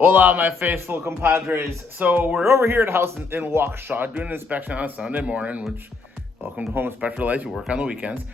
Hola, my faithful compadres. So we're over here at a house in Waukesha doing an inspection on a Sunday morning, which, welcome to Home Inspector Life, you work on the weekends.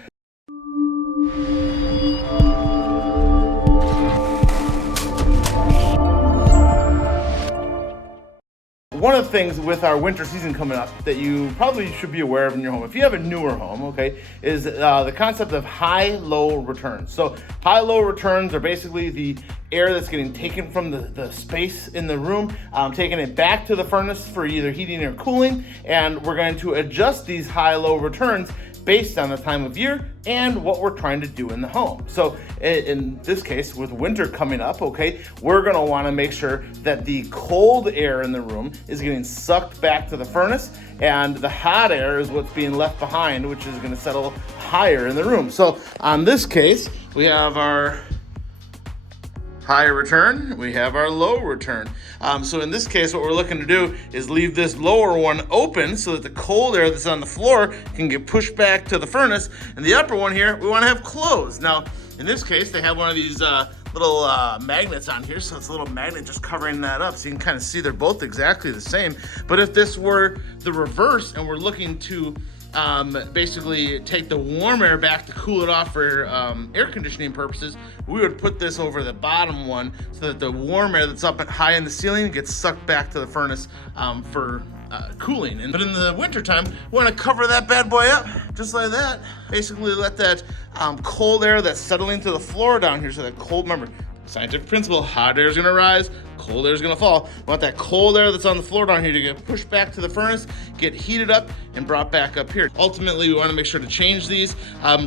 One of the things with our winter season coming up that you probably should be aware of in your home, if you have a newer home, okay, is the concept of high-low returns. So high-low returns are basically the air that's getting taken from the space in the room, taking it back to the furnace for either heating or cooling, and we're going to adjust these high-low returns based on the time of year and what we're trying to do in the home. So in this case, with winter coming up, okay, we're gonna wanna make sure that the cold air in the room is getting sucked back to the furnace and the hot air is what's being left behind, which is gonna settle higher in the room. So on this case, we have our high return, we have our low return. So in this case, what we're looking to do is leave this lower one open so that the cold air that's on the floor can get pushed back to the furnace, and the upper one here, we wanna have closed. Now, in this case, they have one of these little magnets on here, so it's a little magnet just covering that up, so you can kind of see they're both exactly the same. But if this were the reverse and we're looking to basically take the warm air back to cool it off for air conditioning purposes, we would put this over the bottom one so that the warm air that's up high in the ceiling gets sucked back to the furnace for cooling. But in the wintertime, we want to cover that bad boy up just like that. Basically let that cold air that's settling to the floor down here, so that cold, remember, scientific principle, hot air is going to rise, cold air is going to fall. We want that cold air that's on the floor down here to get pushed back to the furnace, get heated up, and brought back up here. Ultimately, we want to make sure to change these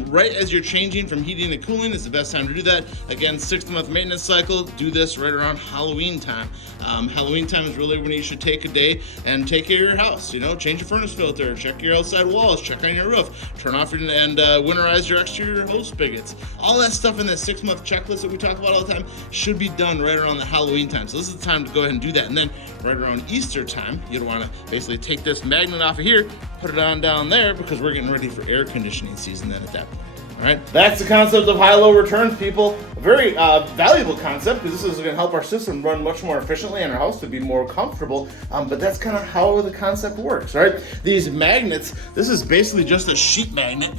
right as you're changing from heating to cooling is the best time to do that. Again, 6-month maintenance cycle, do this right around Halloween time. Halloween time is really when you should take a day and take care of your house. You know, change your furnace filter, check your outside walls, check on your roof, turn off and winterize your exterior hose spigots. All that stuff in that 6-month checklist that we talk about all the time should be done right around the Halloween time. So this is the time to go ahead and do that. And then right around Easter time, you'd want to basically take this magnet off of here, put it on down there, because we're getting ready for air conditioning season then at that point. All right, that's the concept of high-low returns, people. A very valuable concept, because this is going to help our system run much more efficiently and our house to be more comfortable. But that's kind of how the concept works, right? These magnets, this is basically just a sheet magnet.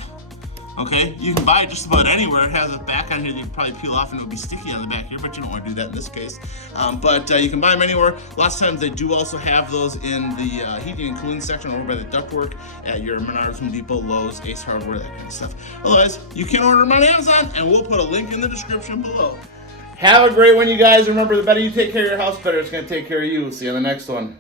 Okay, you can buy it just about anywhere. It has a back on here that you can probably peel off and it would be sticky on the back here, but you don't want to do that in this case. But you can buy them anywhere. Lots of times they do also have those in the heating and cooling section over by the ductwork at your Menards, Home Depot, Lowe's, Ace Hardware, that kind of stuff. Otherwise, you can order them on Amazon, and we'll put a link in the description below. Have a great one, you guys. Remember, the better you take care of your house, the better it's going to take care of you. See you on the next one.